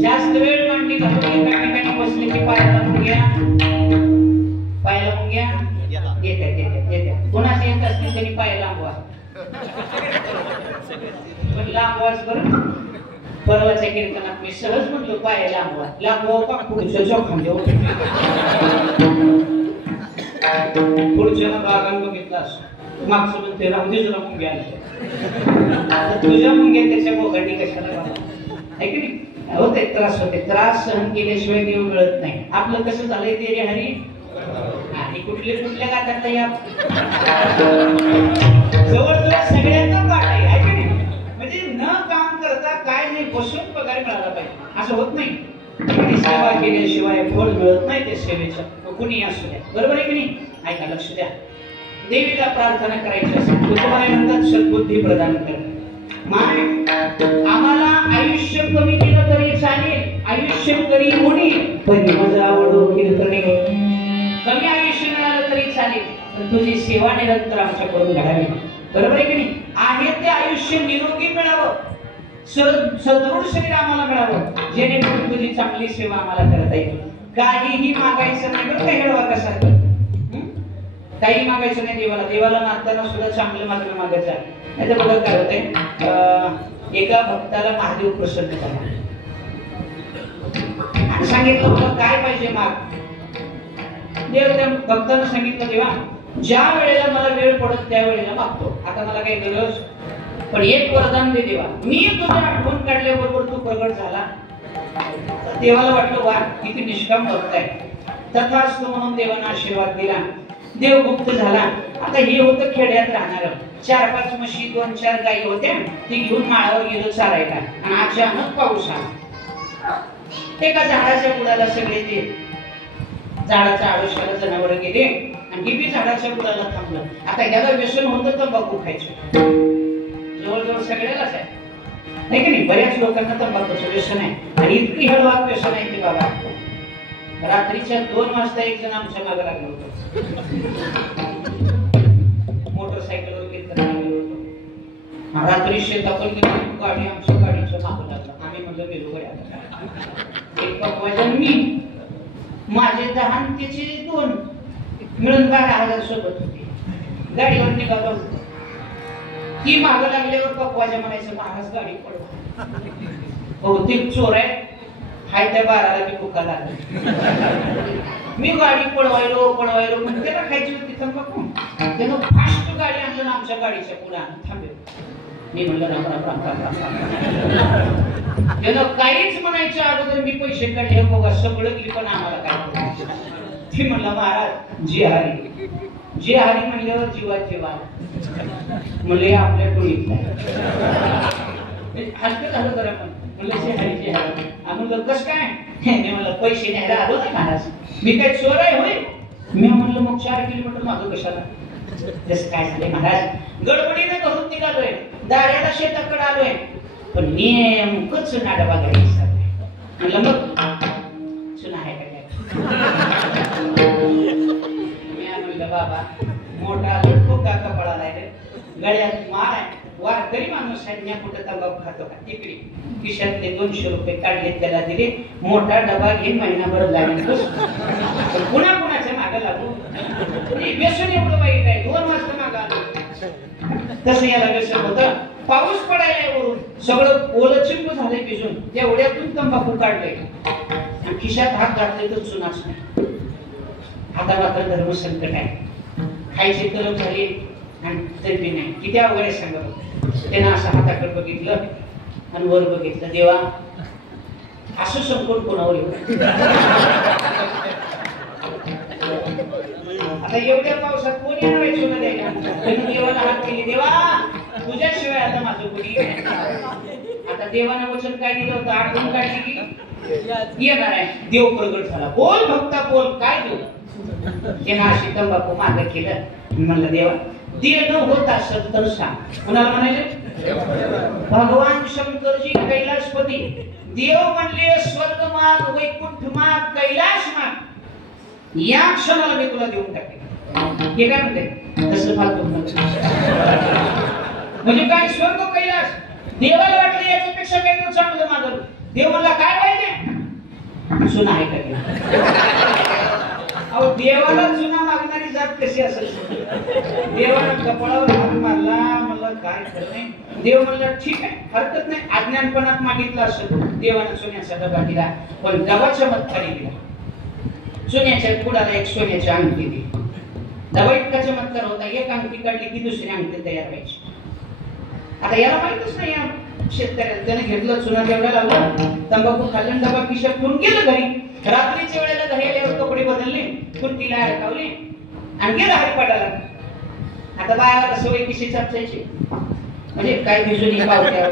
जास्त वेळ मांडणी घालून एका ठिकाणी बसले की पाय लावून घ्या, पाय लावून घ्या. येत्या कोणाचे येत असतील त्यांनी पाय लांबवा, पण लांबवाच बरं. परवाच्या कीर्तनात मी सहज म्हणलो पाय लांबवा, लांबवा का पुढच्या चौखान देऊ. पुढच्या बागान बघितला असं मागचं म्हणते रामदेश जरा मुंग्या आल्या, तुझ्या मुंग्या त्याच्या बोगाटी कशाला आहे की नाही. होते त्रास होते, त्रास सहन केल्याशिवाय देव मिळत नाही. आपलं कसं झालंय ते रे हरी. आणि कुठले कुठल्या गातात या जवळजवळ सगळ्यांना पाठ आहे की नाही. म्हणजे न काम करता काय नाही, बसून पगार मिळाला पाहिजे असं होत नाही. सेवा केल्याशिवाय फळ मिळत नाही ते सेवेचं, कुणी असू द्या. बरोबर आहे की नाही. ऐका, लक्ष द्या. देवीला प्रार्थना करायची असेल तर तुम्हाला म्हणतात सद्बुद्धी प्रदान कर. माय आम्हाला आयुष्य कमी केलं तरी चालेल, आयुष्य करी होणे पण मजा आवडो कीर्तने. कमी आयुष्य मिळालं तरी चालेल, पण तुझी सेवा निरंतर आमच्याकडून घडावी. बरोबर आहे की नाही. आहे ते आयुष्य निरोगी मिळावं, सदृढ शरीर आम्हाला मिळावं, जेणेकरून तुझी चांगली सेवा आम्हाला करता येईल. काहीही मागायचं नाही बरं. काही हळवा कसा काही मागायचं नाही देवाला. देवाला मागताना सुद्धा चांगलं मागणं मागायचं आहे. नाही तर बघा काय होतंय, एका भक्ताला महादेव प्रसन्न झाला, सांगितलं होतं काय पाहिजे माग. देव त्या भक्तानं सांगितलं देवा ज्या वेळेला मला वेळ पडत त्या वेळेला मागतो, आता मला काही गरज, पण एक वरदान दे देवा. मी तुझ्या आठवण काढल्याबरोबर तू प्रगट झाला. देवाला वाटलं वा किती निष्काम भक्त आहे. तथास्तु म्हणून देवानं आशीर्वाद दिला. देव गुप्त झाला. आता हे होतं खेड्यात राहणार. 4-5 म्हशी 2-4 गायी होत्या. ती घेऊन माळावर गेलो चारायला आणि अचानक पाऊस आला. एका झाडाच्या बुडाला सगळे ते झाडाच्या आडोशाला जनावर गेले आणि ही बी झाडाच्या बुडाला थांबलं. आता ह्याला व्यसन होतं तंबाखू खायचं. जवळजवळ सगळ्यालाच आहे की नाही. बऱ्याच लोकांना तंबाखूचं व्यसन आहे आणि इतकी हळवाक व्यसन आहे की बाबा रात्रीच्या 2 वाजता एक जण आमच्या मागे लागलो होतो. मोटरसायकलवर कीर्तनाला गेलो होतो. रात्री शेतातून गेली गाडी आमच्या गाडीच्या मागं लागला. आम्ही म्हणलं गेलो गड्या. एक पकवायचा मी माझे 10 आणि त्याचे 2 मिळून 12,000 सोबत होते. गाडीवर निघालो. ती मागं लागल्यावर पकवायच्या म्हणायचं महाराज गाडी पडवा. बहुतेक चोर आहे, हाय त्या 12ला मी बुका लागला. मी गाडी पळवायलो पण त्याला खायची होती तंबाखू. त्यानं फास्ट गाडी आणलं आमच्या गाडीच्या पुढे थांबेल. मी म्हणलं राम राम राम राम राम. त्यानं काहीच म्हणायच्या अगोदर मी पैसे काढले बघा सगळं की पण आम्हाला काय. ते म्हणलं महाराज जे हरी म्हणल्यावर जीवात जीवा म्हणले आपल्या टोळीत हलकं झालं जरा पण म्हणलं जे हरी म्हणलं कस काय. मी म्हणलं पैसे न्यायला आलो ना महाराज मी काय चोर आहे होय. मी म्हणलं मग 4 किलोमीटर मागं कशाला. जसं काय झाले महाराज गडबडीने घरून निघालोय दाऱ्याला शेताकडे आलोय पण नेमकंच नाडबा घरी म्हणलं मग चुना आहे का मी म्हणलं बाबा मोठा लटको काका पळाला आहे गळ्यात मार आहे वारकरी माणूस आहे मी कुठं तंबाखू खातो का. तिकडे खिशातले 200 रुपये काढले त्याला दिले. मोठा डबा घे महिनाभर लागेल पुन्हा कुणाच्या मागं लागू व्यसन एवढं वाईट आहे. 2 वाजता मागं आलो तसं याला व्यसन होतं. पाऊस पडायला वरून सगळं ओलं चिंब झालंय भिजून तेवढ्यातून तंबाखू काढले आणि खिशात हात घातले तर चुनाच नाही. आता मात्र धर्म संकट आहे खायची तलब झाली आणि तरी नाही किती अवघड आहे सांगा. त्यानं असं हाताकडे बघितलं आणि वर बघितलं देवा असं संकट कोणावर येऊ. आता एवढ्या पावसात कोण येणार आहे सोनं द्यायला. देवाला हात केली देवा तुझ्याशिवाय आता माझं कोणी. आता देवानं वचन काय दिलं होतं आठवण काढली की येणार आहे. देव प्रगट झाला. बोल भक्ता बोल काय देऊ. त्यानं अशी तंबाखू मागं केलं म्हणलं देवा दे न होत असत तर सांग. कुणाला म्हणाले भगवान शंकरजी कैलाशपती देव म्हणले स्वर्ग माग वैकुंठ माग कैलाश माग या क्षणाला मी तुला देऊन टाकेन. हे काय म्हणते तसं फालतू म्हणजे काय स्वर्ग कैलाश. देवाला वाटलं याच्यापेक्षा काहीतरी चांगलं मागलं. देव म्हणला काय पाहिजे सुना आहे का. अहो देवाला जुना मागणारी जात कशी असेल. देवाला कपाळावर हात मारला मला काय खरं नाही. देव म्हणला ठीक आहे हरकत नाही अज्ञानपणात मागितलं असेल. देवानं सोन्याचा डबा दिला पण डबाच्या मत्तारी दिला. सोन्याच्या पुढाला एक सोन्याची अंगठी दिली. डबा इतका चमत्कार होता एक अंगठी काढली की दुसरी अंगठी तयार व्हायची. आता याला माहितच नाही या शेतकऱ्याला. त्याने घेतलं चुना जेवढा लावला तंबाखू खाल्लं डबा खिशात ठेवून गेलं घरी. रात्रीच्या वेळेला घरी आल्यावर कपडे बदलले कुर्तीला अडकावले आणि गेला हरिपाठाला. आता बायाला सवय किशी चाचायची म्हणजे काय भिजून पावत्या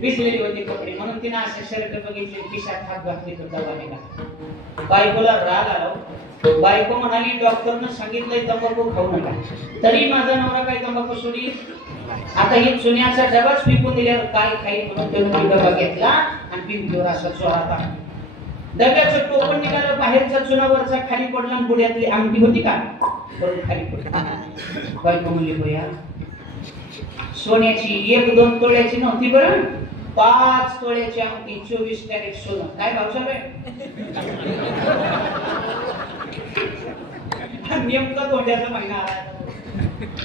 भिजलेली होती कपडे म्हणून तिने असे शर्ट बघितले खिशात हात घातले तर दवा निघाला. बायकोला राग आला. बायको म्हणाली डॉक्टरनं सांगितलंय तंबाखू खाऊ नका तरी माझा नवरा काय तंबाखू सोडी. आता ही चुन्याचा डबाच फेकून दिल्यावर काय खाईल म्हणून त्यानं डबा घेतला आणि भिंतीवर असा चोरा टाकला. डब्याचं टोपण निघालं बाहेरचा चुनावरचा खाली पडला आणि पुढ्यातली अंगठी होती का परत खाली पडली. बायको म्हणली बया सोन्याची 1-2 तोळ्याची नव्हती बरं 5 तोळ्याची अंगठी 24 कॅरेट सोनं. काय भाव चालू आहे. नेमका तोंड्याचा महिना आला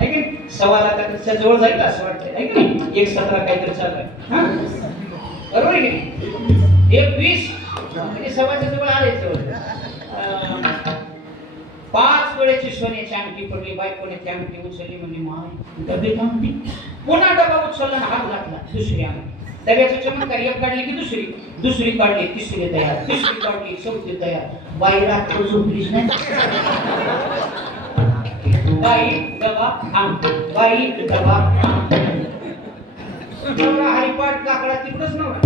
1.25 लाखाच्या जवळ जाईल असं वाटतंय आहे की नाही. 1.17 काहीतरी चालू आहे बरोबर आहे की 1.20 म्हणजे सव्वाच्या जवळ आले. 5 तोळ्याची सोन्याची अंगठी पडली. बायकोने ती अंगठी उचलली म्हणजे माय डबे अंगठी. पुन्हा डबा उचलला हात घातला दुसरी अंगठी. डब्याचं चमत्कार एक काढली की दुसरी काढली तिसरी तयार तिसरी काढली चौथी तयार. बाई रात्र झोपलीच नाही. बाई डबा अंगठी बाई डबा हरिपाठ काकडा तिकडच नव्हता.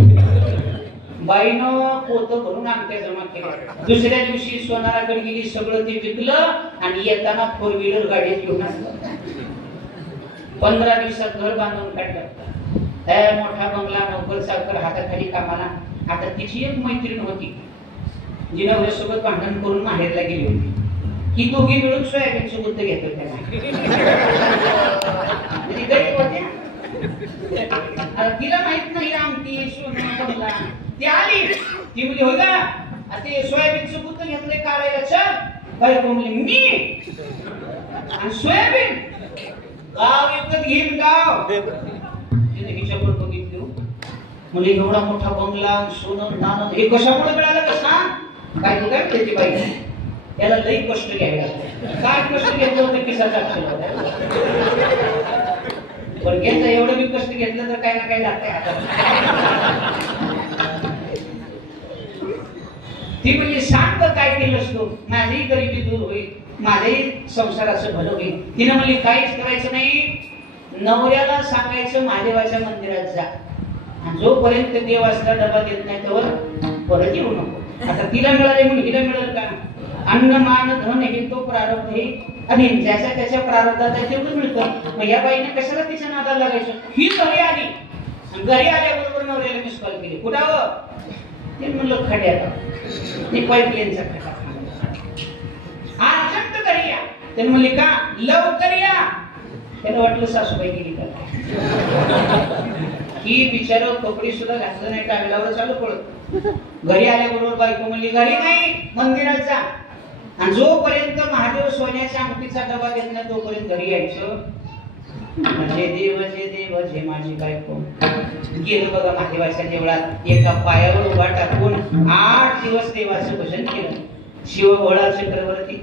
बाईनं पोतं भरून अंगठ्या जमा केल्या. दुसऱ्या दिवशी सोनाराकडे गेली सगळं ते विकलं आणि येताना 4 व्हीलर गाडीत घेऊन आलं. 15 दिवसात घर बांधून काढलं. मोठा बंगला नोकर चाकर हाताखाली कामाला. आता तिची एक मैत्रीण होती जी नवऱ्यासोबत भांडण करून माहेरला गेली होती. ही दोघी मिळून सोयाबीनचं बुद्ध घेत होत्या. गरीब होत्या तिला माहित नाही अंगठी सोनं बंगला. ती आली ती म्हणली हो का ते सोयाबीनचं बुद्ध घेतलंय काढायला चल. बायको म्हणली मी आणि सोयाबीन गाव विकत घेईन गाव. तिने हिच्यावर बघितलं मुली एवढा मोठा बंगला सोनं नाणं हे कशामुळे मिळालं का सांग? काय तू काय त्याची बाई याला लई कष्ट घ्यावे लागते. काय कष्ट घेतलं होतं किसाचा पण घ्यायचं एवढं मी कष्ट घेतलं तर काय ना काय लागतंय आता. ती म्हणजे सांग काय केलंस तू, माझी गरिबी दूर होईल, माझ्याही संसाराचं भलं होईल. तिने म्हणली काहीच करायचं नाही, नवऱ्याला सांगायचं महादेवाच्या मंदिरात जा, आणि जोपर्यंत देव असला डबा देत नाही तोवर परत येऊ नको. आता तिला मिळाले म्हणून हिला मिळेल का? अन्न मान धन हे तो प्रारब्ध आहे, आणि ज्याच्या त्याच्या प्रारब्धात आहे तेवढं मिळतं. मग या बाईने कशाला तिच्या नादाला लागायचं? ही घरी आली, घरी आल्याबरोबर नवऱ्याला मिस कॉल केली. कुठावं ते म्हणलं खड्याला, ते पाईपलाईनचा खड्डा अर्जंट घरी या. त्याने म्हणले का लवकर या. त्याला वाटलं सासूबाई गेली का. ही बिचार कपडे सुद्धा घातलं नाही, टावेलावर चालू पडत. घरी आल्याबरोबर बायको म्हणली घरी नाही मंदिरात जा, आणि जोपर्यंत महादेव सोन्याच्या अंगठीचा डबा देत नाही तोपर्यंत घरी यायचं. जे देव जे माझी बायको. गेलं बघा महादेवाच्या देवळात, एका पायावर उभा टाकून 8 दिवस देवाचं भजन केलं. शिव भोळा चक्रवर्ती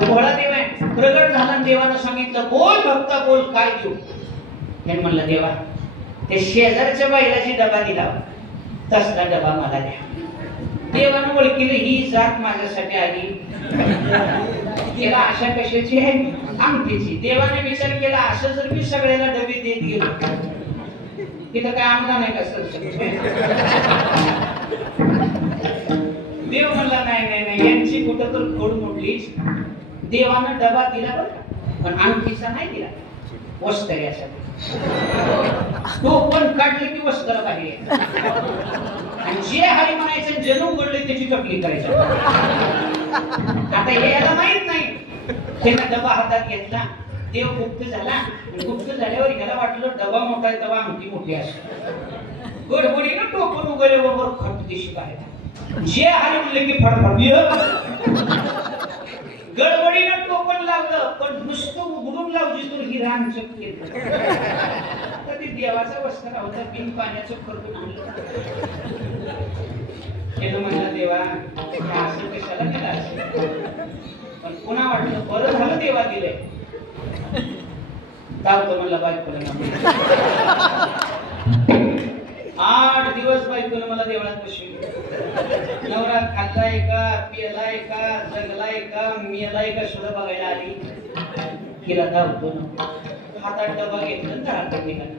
तो भोळा देव आहे. प्रगट झाला, देवानं सांगितलं बोल भक्ता बोल काय देऊ. त्याने म्हणलं देवा ते शेजारच्या बाईलाची डबा दिला तसला डबा मला द्या. देवानं ओळखीलं ही जात माझ्यासाठी आली, तिला आशा कशाची आहे अंगठीची. देवाने विचार केला असं जर मी सगळ्याला डबे देत गेलो तिथं काय आमदार नाही का सर. देव म्हणला नाही नाही नाही यांची कुठं तर खोड मोडलीच. देवानं डबा दिला बरं पण अंगठीचा नाही दिला, वस्त्र यासाठी. तो पण काढले की वस्त्र बाहेर, आणि जे हरी म्हणायचं जणू उघडले त्याची टपली करायची. आता हे याला माहित नाही. त्याने डबा हातात घेतला, देव गुप्त झाला. गुप्त झाल्यावर याला वाटलं डबा मोठा आहे तेव्हा अंगठी मोठी असते. गडबडीनं टोकून उघडले बरोबर खट दिशी बाहेर. जे हरी म्हणले की फडफड. गडबडीनं टोपण लावलं पण नुसतं उघडून लावली तर ही रान चक्क तर ती देवाचा वस्त्र होता, बिन पाण्याचं खरकून आणलं. केलं म्हणलं देवा असं कशाला केलं, पण पुन्हा वाटलं बरं झालं देवा दिलंय. धावतो म्हणलं बायकोला. 8 दिवस बायकोनं मला देवळात बसवलं. नवरा खाल्लाय का, पिलाय का, जगलाय का, मेलाय का सुद्धा बघायला आली. तिला धावतो ना, हातात डबा घेतलं घरात निघाला.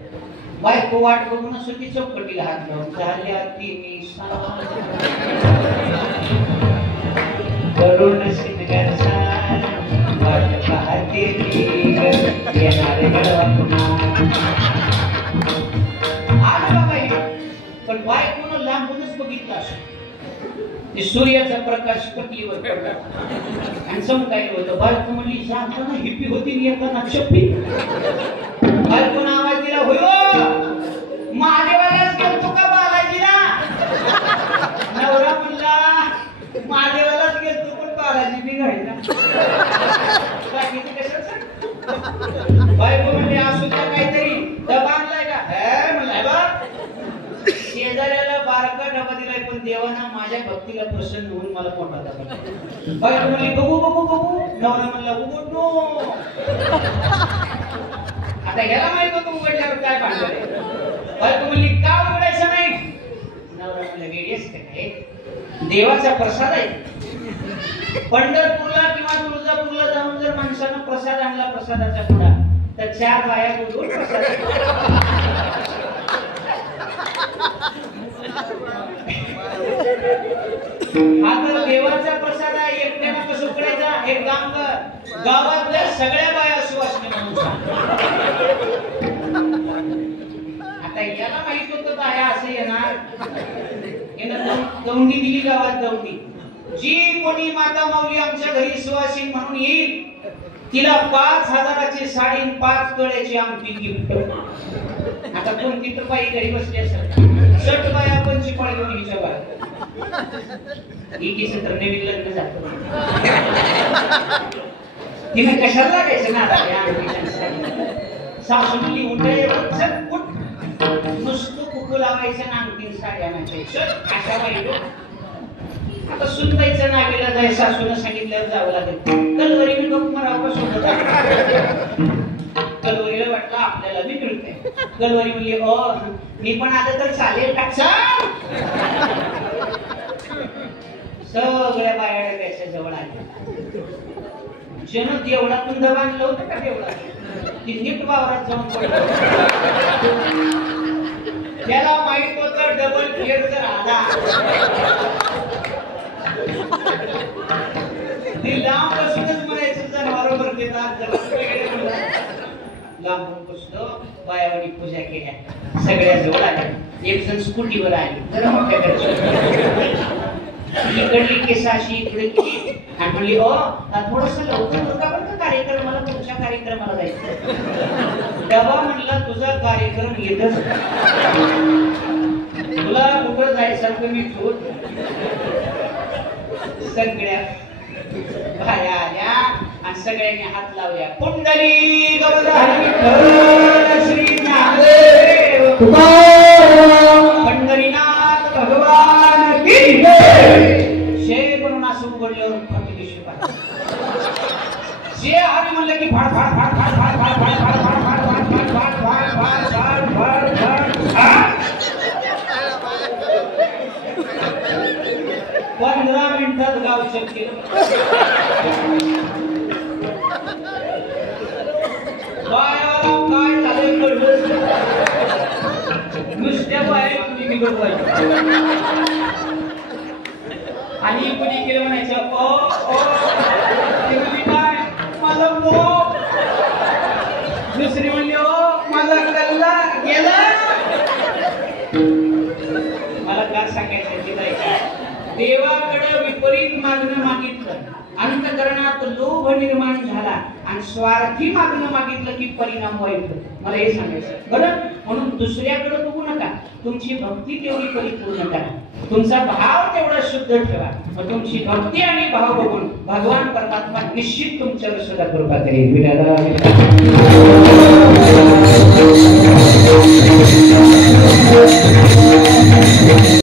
बायको वाट बघून असं ती चौकटीला हात लावून झाल्या तिन्ही करुण सिंगार वाट पाहते येणार पण बायकोनं लांबूनच बघितलं असं. ते सूर्याचा प्रकाश पटलीवर पडला आणि चमकायला होतं. बायको म्हणली जाताना हिप्पी होती येताना चप्पी. बायकोनं आवाज दिला होय महादेवालाच गेलतो का बालाजीला. नवरा म्हणला महादेवालाच गेलतो पण बालाजी बी घायला. बाकीचे कशाचं. बायको म्हणली असू द्या काहीतरी डबा आणलाय का. हे म्हणलाय बा शेजाऱ्याला बारका डबा दिलाय पण देवाना माझ्या भक्तीला प्रसन्न होऊन मला मोठा डबा. बायको म्हणली बघू बघू बघू. नवरा म्हणला उघडनो. आता याला माहित होतं उघडल्यावर काय भांडवल. बायको म्हणली का उघडायचं नाही. नवरा म्हणला वेळीच काय देवाचा प्रसाद आहे. पंढरपूरला किंवा तुळजापूरला जाऊन जर माणसानं प्रसाद आणला प्रसादाचा पुडा तर 4 बाया बोलून प्रसाद. हा तर देवाचा प्रसाद आहे. एकट्यानं कसं उकडायचा. एक काम कर गावातल्या सगळ्या बाया सुवासने म्हणून सांग. आता याला माहित होतं बाया असे येणार. दौंडी दिली गावात दौंडी. जी कोणी माता माऊली आमच्या घरी सुवासिन म्हणून येईल तिला 5,000ची साडी 5 तोळ्याची अंगठी गिफ्ट. आता कोणती तर बाई घरी बसली असेल 60 बाया 5 पाळी घेऊन हिच्या बाहेर. एकीचं तर नवीन लग्न झालं. तिने कशाला लागायचं ना. सासू म्हणली उठाय उठ नुसतं कुकू लावायचं ना आणखीन साड्या नाचायचं अशा वाईट आता सुनबाईचं नावेला जाय सासून सांगितल्यावर जावं लागेल कलवरी मी गप्प मराव का सोबत कलवरीला वाटलं आपल्याला बी मिळतंय कलवरी म्हणली ओ मी पण आलं तर चालेल का सगळ्या बाया डब्याच्या जवळ आल्या जन देवळातून दबा आणलं होतं का देवळात ती नीट वावरात जाऊन पडलं त्याला माहित होतं डबल फेड जर आला ती लांब बसूनच म्हणायचं जनावरांवर देतात लांबून बसलो बायावानी पूजा केल्या सगळ्या जवळ आल्या एक जण स्कूटीवर आली जरा मोठ्या इकडली केसाशी इकडे केली आणि म्हणली ओ थोडस लवकर होता बरं का कार्यक्रमाला तुमच्या कार्यक्रमाला जायचं डबा म्हणला तुझा कार्यक्रम येतच तुला कुठं जायसारखं मी ठेवत सगळ्या बाया आल्या आणि सगळ्यांनी हात लावल्या पुंडली श्री ज्ञानदेव पंढरीनाथ भगवान की जय म्हणून असं उघडल्यावर फटके शिवाय जे हरी म्हणलं की फाड फाड फाड फाड फाड फाड फाड फाड फाड फाड फाड फाड फाड फाड फाड फाड 15 मिनिटात गाव चेक केलं बायाला काय झालं कळलं नुसत्या बाहेर कुणी निघत आणि कुणी केलं म्हणायचं ओ ओ काय माझा मोप दुसरी म्हणली ओ माझा कल्ला गेला मला काय सांगायचं की देवाकडे विपरीत मागणं मागितलं अंतकरणात लोभ निर्माण झाला आणि स्वार्थी मागणं मागितलं की परिणाम वाईट होतो मला हे सांगायचं बरं म्हणून दुसऱ्याकडे बघू नका तुमची भक्ती तेवढी परिपूर्ण करा तुमचा भाव तेवढा शुद्ध ठेवा मग तुमची भक्ती आणि भाव बघून भगवान परमात्मा निश्चित तुमच्यावर सुद्धा कृपा करेल